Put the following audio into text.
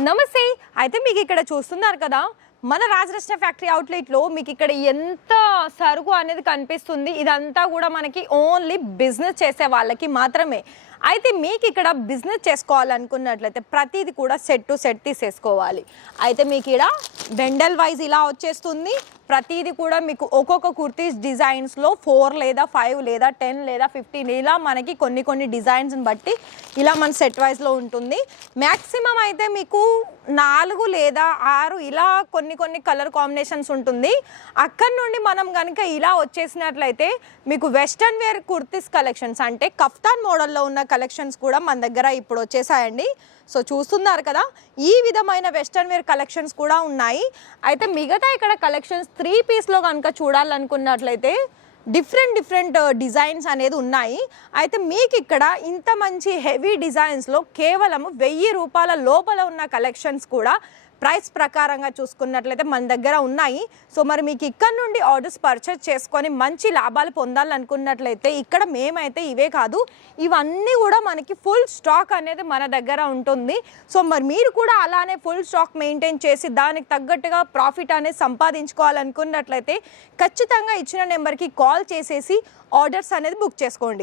నమస్తే. అయితే మీకు ఇక్కడ చూస్తున్నారు కదా, మన రాజరత్న ఫ్యాక్టరీ అవుట్లెట్లో మీకు ఇక్కడ ఎంత సరుకు అనేది కనిపిస్తుంది. ఇదంతా కూడా మనకి ఓన్లీ బిజినెస్ చేసే వాళ్ళకి మాత్రమే. అయితే మీకు ఇక్కడ బిజినెస్ చేసుకోవాలనుకున్నట్లయితే ప్రతిదీ కూడా సెట్ టు సెట్ తీసేసుకోవాలి. అయితే మీకు ఇక్కడ బెండల్ వైజ్ ఇలా వచ్చేస్తుంది. ప్రతిదీ కూడా మీకు ఒక్కొక్క కుర్తీస్ డిజైన్స్లో 4 లేదా 5 లేదా 10 లేదా 15 ఇలా మనకి కొన్ని డిజైన్స్ని బట్టి ఇలా మన సెట్ వైజ్లో ఉంటుంది. మ్యాక్సిమం అయితే మీకు 4 లేదా 6 ఇలా కొన్ని కలర్ కాంబినేషన్స్ ఉంటుంది. అక్కడి నుండి మనం కనుక ఇలా వచ్చేసినట్లయితే మీకు వెస్టర్న్ వేర్ కుర్తీస్ కలెక్షన్స్ అంటే కఫ్తాన్ మోడల్లో ఉన్న కలెక్షన్స్ కూడా మన దగ్గర ఇప్పుడు వచ్చేసాయండి. సో చూస్తున్నారు కదా, ఈ విధమైన వెస్టర్న్ వేర్ కలెక్షన్స్ కూడా ఉన్నాయి. అయితే మిగతా ఇక్కడ కలెక్షన్స్ 3 పీస్లో కనుక చూడాలనుకున్నట్లయితే డిఫరెంట్ డిజైన్స్ అనేది ఉన్నాయి. అయితే మీకు ఇక్కడ ఇంత మంచి హెవీ డిజైన్స్లో కేవలం 1000 రూపాయల లోపల ఉన్న కలెక్షన్స్ కూడా ప్రైస్ ప్రకారంగా చూసుకున్నట్లయితే మన దగ్గర ఉన్నాయి. సో మరి మీకు ఇక్కడ నుండి ఆర్డర్స్ పర్చేజ్ చేసుకొని మంచి లాభాలు పొందాలనుకున్నట్లయితే ఇక్కడ మేమైతే ఇవే కాదు, ఇవన్నీ కూడా మనకి ఫుల్ స్టాక్ అనేది మన దగ్గర ఉంటుంది. సో మరి మీరు కూడా అలానే ఫుల్ స్టాక్ మెయింటైన్ చేసి దానికి తగ్గట్టుగా ప్రాఫిట్ అనేది సంపాదించుకోవాలనుకున్నట్లయితే ఖచ్చితంగా ఇచ్చిన నెంబర్కి కాల్ చేసేసి ఆర్డర్స్ అనేది బుక్ చేసుకోండి.